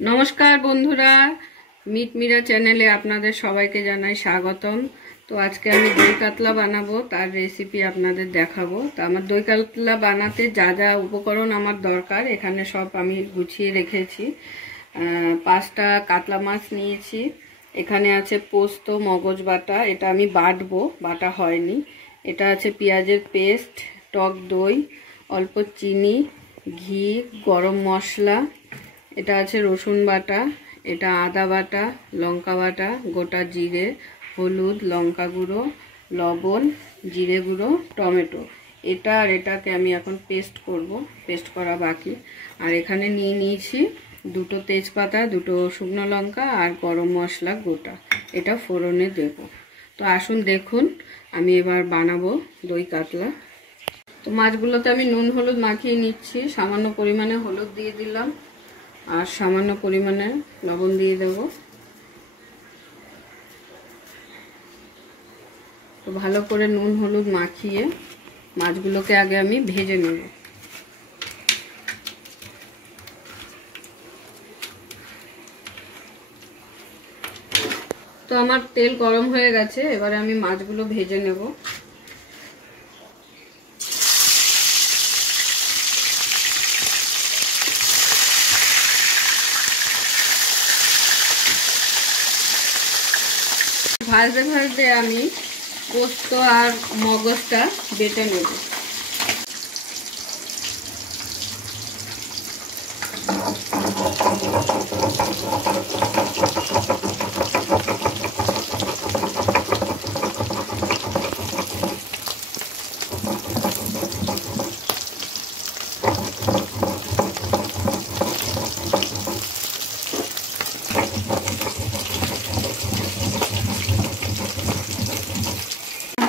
नमस्कार बंधुरा मिट मीरा चैनेले आपनादेर सबाइके जानाई स्वागतम। तो आज के आमी दई कातला बानाबो तार रेसिपि आपनादेर देखाबो। तो आमार दई कातला बानाते जा जा उपकरण आमार दरकार एखाने सब आमी गुछिए रेखेछि। 5टा कातला माछ नियेछि। एखाने आछे पोस्त मगज बाटा, एटा आमी बाटबो, बाटा हयनि। एटा आछे पेঁয়াজের पेस्ट, टक दई, अल्प चीनी, घी, गरम मशला, এটা আছে রসুন বাটা, এটা আদা বাটা, লঙ্কা বাটা, গোটা জিরে, হলুদ, লঙ্কা গুঁড়ো, লবণ, জিরে গুঁড়ো, টমেটো। এটা আর এটাকে আমি এখন পেস্ট করব, পেস্ট করা বাকি। আর এখানে নিয়ে নিয়েছি দুটো তেজপাতা, দুটো শুকনো লঙ্কা আর গরম মশলা গোটা। এটা ফোড়নে দেব। তো আসুন দেখুন আমি এবার বানাবো দই কাতলা। তো মাছগুলোতে আমি নুন হলুদ মাখিয়ে নিচ্ছি। সামান্য পরিমাণে হলুদ দিয়ে দিলাম আর সামান্য পরিমাণে লবণ দিয়ে দেব। তো ভালো করে নুন হলুদ মাখিয়ে মাছগুলোকে আগে আমি ভেজে নেব। তো আমার তেল গরম হয়ে গেছে, এবারে আমি মাছগুলো ভেজে নেব। ভাজতে ভাজতে আমি পোস্ত আর মগজটা বেটে নেব।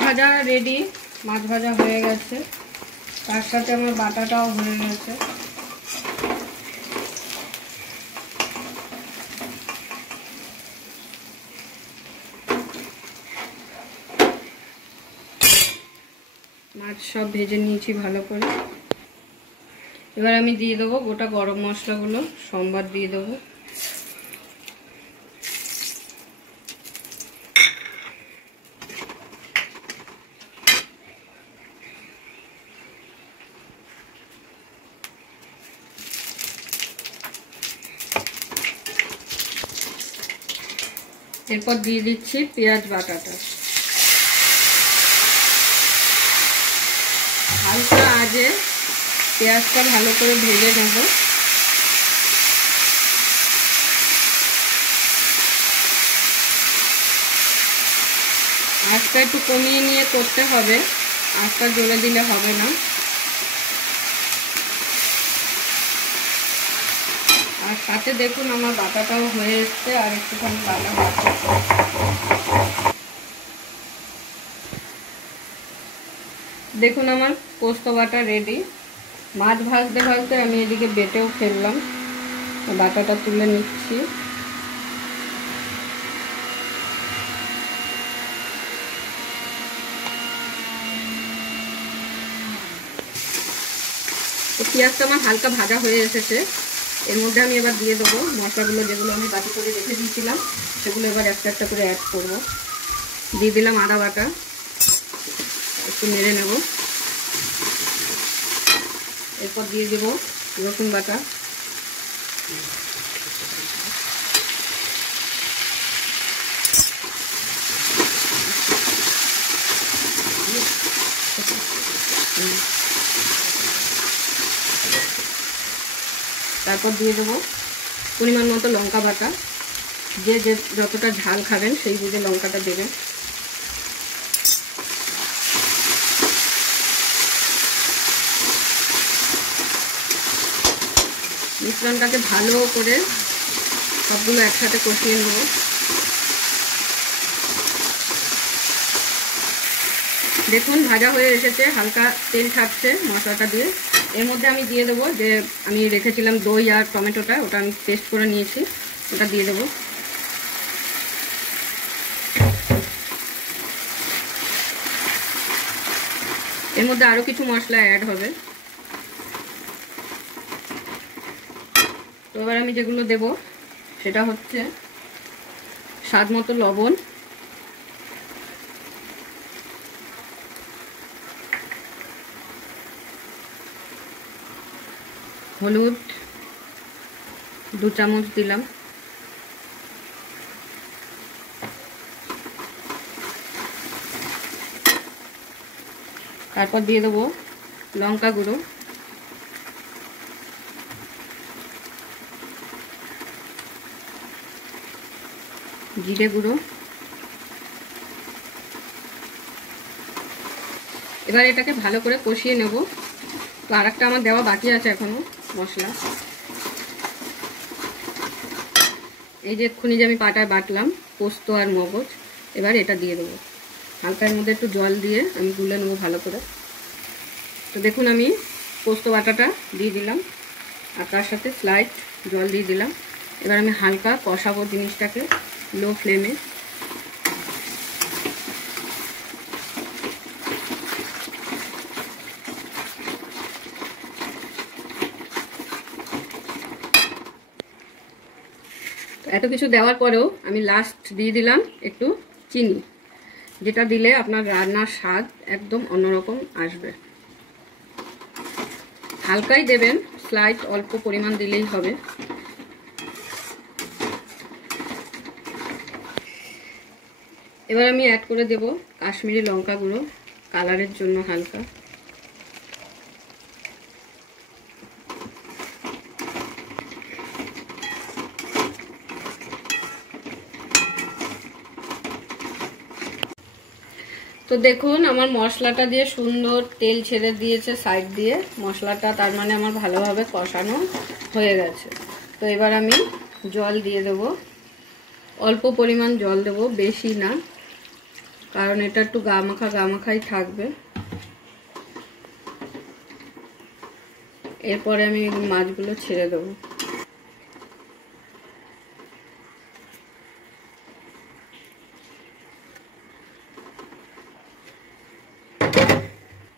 ভাজা রেডি, মাছ ভাজা হয়ে গেছে, তার সাথে আমার বাটাটাও হয়ে গেছে। মাছ সব ভেজে নিয়েছি ভালো করে। এবার আমি দিয়ে দেবো গোটা গরম মশলাগুলো, সম্বার দিয়ে দেবো। এরপর দিয়ে দিচ্ছি পেঁয়াজ বাটাটা। হালকা আঁচে পেঁয়াজটা ভালো করে ভেজে নেব। আঁচটা একটু কমিয়ে নিয়ে করতে হবে, আঁচটা জ্বলে দিলে হবে না। আর সাথে দেখুন আমার বাটাটাও হয়ে এসছে, আর একটুখানি বাটা বাকি। দেখুন আমার পোস্ত বাটা রেডি। মাছ ভাজতে ভাজতে আমি এদিকে বেটেও ফেললাম, বাটাটা তুলে নিচ্ছি। তো পেঁয়াজটা আমার হালকা ভাজা হয়ে এসেছে। এর মধ্যে আমি এবার দিয়ে দেবো মশলাগুলো, যেগুলো আমি বাটি করে রেখে দিয়েছিলাম সেগুলো এবার একটা একটা করে অ্যাড করব। দিয়ে দিলাম আদা বাটা, একটু নেড়ে নেব। এরপর দিয়ে দেব রসুন বাটা, তারপর দিয়ে দেবো পরিমাণ মতো লঙ্কা বাটা। যে যতটা ঝাল খাবেন সেই বুঝে লঙ্কাটা দেবেন। মিশ্রণটাকে ভালো করে সবগুলো একসাথে কষিয়ে নেব। দেখুন ভাজা হয়ে এসেছে, হালকা তেল ছাড়ছে মশলাটা দিয়ে। এর মধ্যে আমি দিয়ে দেবো যে আমি রেখেছিলাম দই আর টমেটোটা, ওটা আমি পেস্ট করে নিয়েছি, ওটা দিয়ে দেবো। এর মধ্যে আরও কিছু মশলা অ্যাড হবে। তো এবার আমি যেগুলো দেব সেটা হচ্ছে স্বাদ মতো লবণ, হলুদ 2 চামচ দিলাম, তারপর দিয়ে দেবো লঙ্কা গুঁড়ো, জিরে গুঁড়ো। এবার এটাকে ভালো করে কষিয়ে নেব। তো আরেকটা আমার দেওয়া বাকি আছে এখনো মশলা, এই যে এক্ষুনি যে আমি পাটায় বাটলাম পোস্ত আর মগজ, এবার এটা দিয়ে দেবো। হালকা এর মধ্যে একটু জল দিয়ে আমি গুলে নেবো ভালো করে। তো দেখুন আমি পোস্ত বাটাটা দিয়ে দিলাম আর তার সাথে স্লাইট জল দিয়ে দিলাম। এবার আমি হালকা কষাবো জিনিসটাকে লো ফ্লেমে। এত কিছু দেওয়ার পরেও আমি লাস্ট দিয়ে দিলাম একটু চিনি, যেটা দিলে আপনার রান্নার স্বাদ একদম অন্যরকম আসবে। হালকাই দেবেন, স্লাইট অল্প পরিমাণ দিলেই হবে। এবার আমি অ্যাড করে দেব কাশ্মীরি লঙ্কা গুঁড়ো কালারের জন্য হালকা। তো দেখুন আমার মশলাটা দিয়ে সুন্দর তেল ছেড়ে দিয়েছে সাইড দিয়ে মশলাটা, তার মানে আমার ভালোভাবে কষানো হয়ে গেছে। তো এবার আমি জল দিয়ে দেব, অল্প পরিমাণ জল দেব, বেশি না, কারণ এটা একটু গা মাখাই থাকবে। এরপরে আমি মাছগুলো ছেড়ে দেবো।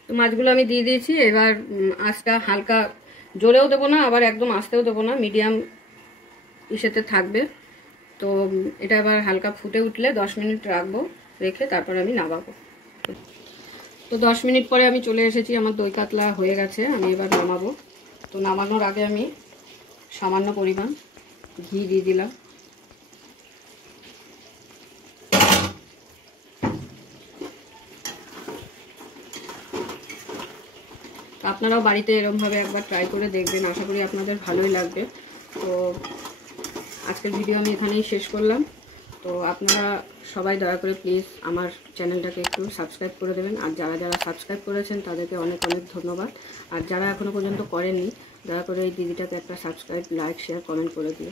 তো মাছগুলো আমি দিয়ে দিয়েছি। এবার আঁচটা হালকা জোরেও দেবো না, আবার একদম আস্তেও দেবো না, মিডিয়াম ইসেতে থাকবে। তো এটা এবার হালকা ফুটে উঠলে 10 মিনিট রাখবো, রেখে তারপর আমি নামাবো। তো 10 মিনিট পরে আমি চলে এসেছি, আমার দই কাতলা হয়ে গেছে। আমি এবার নামাবো। তো নামানোর আগে আমি সামান্য পরিমাণ ঘি দিয়ে দিলাম। আপনারাও বাড়িতে এরকমভাবে একবার ট্রাই করে দেখবেন, আশা করি আপনাদের ভালোই লাগবে। তো আজকের ভিডিও আমি এখানেই শেষ করলাম। তো আপনারা সবাই দয়া করে প্লিজ আমার চ্যানেলটাকে একটু সাবস্ক্রাইব করে দেবেন। আর যারা যারা সাবস্ক্রাইব করেছেন তাদেরকে অনেক অনেক ধন্যবাদ। আর যারা এখনও পর্যন্ত করেননি দয়া করে এই দিদিটাকে একটা সাবস্ক্রাইব, লাইক, শেয়ার, কমেন্ট করে দিও।